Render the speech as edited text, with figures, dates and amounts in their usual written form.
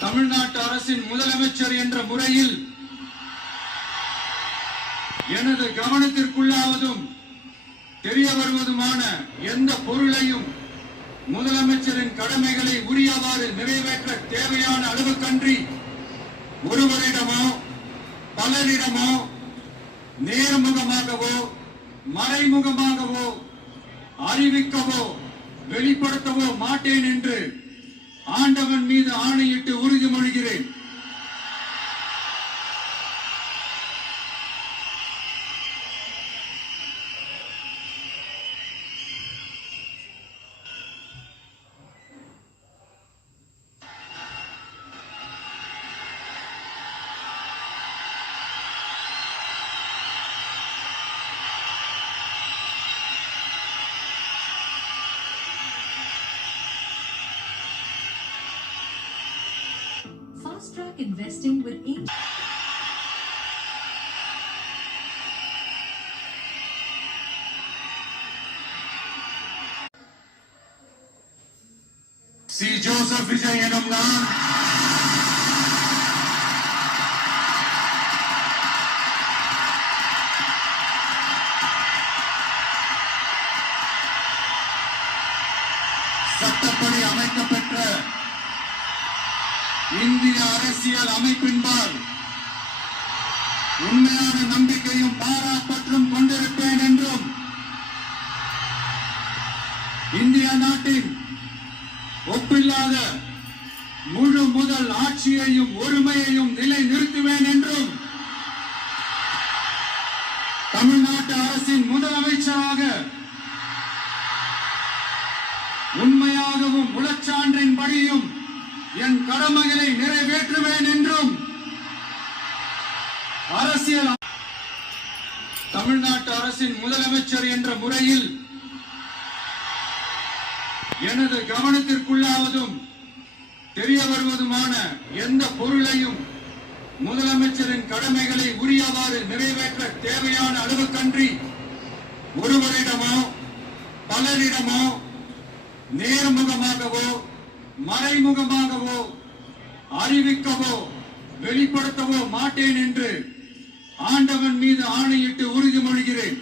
தமிழ்நாட்டு அரசின் முதலமைச்சர் என்ற முறையில் எனது கவனத்திற்குள்ளாவதும் தெரிய வருவதுமான எந்த பொருளையும் முதலமைச்சரின் கடமைகளை உரியவாறு நிறைவேற்ற தேவையான அளவுக்கன்றி ஒருவரிடமோ பலரிடமோ நேர்முகமாகவோ மறைமுகமாகவோ அறிவிக்கவோ வெளிப்படுத்தவோ மாட்டேன் என்று ஆண்டவன் மீது ஆணையிட்டு உறுதிமொழிகிறேன். Fast track investing with each. C. Joseph Vijay எனும் நான் சட்டப்படி அமைக்கப்பெற்ற இந்திய அரசியல் அமைப்பின்பால் உண்மையான நம்பிக்கையும் பாராப்பற்றும் கொண்டிருப்பேன் என்றும் இந்திய நாட்டின் ஒப்பில்லாத முழு முதல் ஆட்சியையும் ஒருமையையும் நிலை நிறுத்துவேன் என்றும் தமிழ்நாட்டு அரசின் முதலமைச்சராக உண்மையாகவும் உளச்சான்றின்படியும் என் கடமைகளை நிறைவேற்றுவேன் என்றும் அரசியல் தமிழ்நாட்டு அரசின் முதலமைச்சர் என்ற முறையில் எனது கவனத்திற்குள்ளாவதும் தெரிய வருவதுமான எந்த பொருளையும் முதலமைச்சரின் கடமைகளை உரியவாறு நிறைவேற்ற தேவையான அளவுக்கன்றி ஒருவரிடமோ பலரிடமோ நேர்முகமாகவோ மறைமுகமாகவோ அறிவிக்கவோ வெளிப்படுத்தவோ மாட்டேன் என்று ஆண்டவன் மீது ஆணையிட்டு உறுதிமொழிகிறேன்.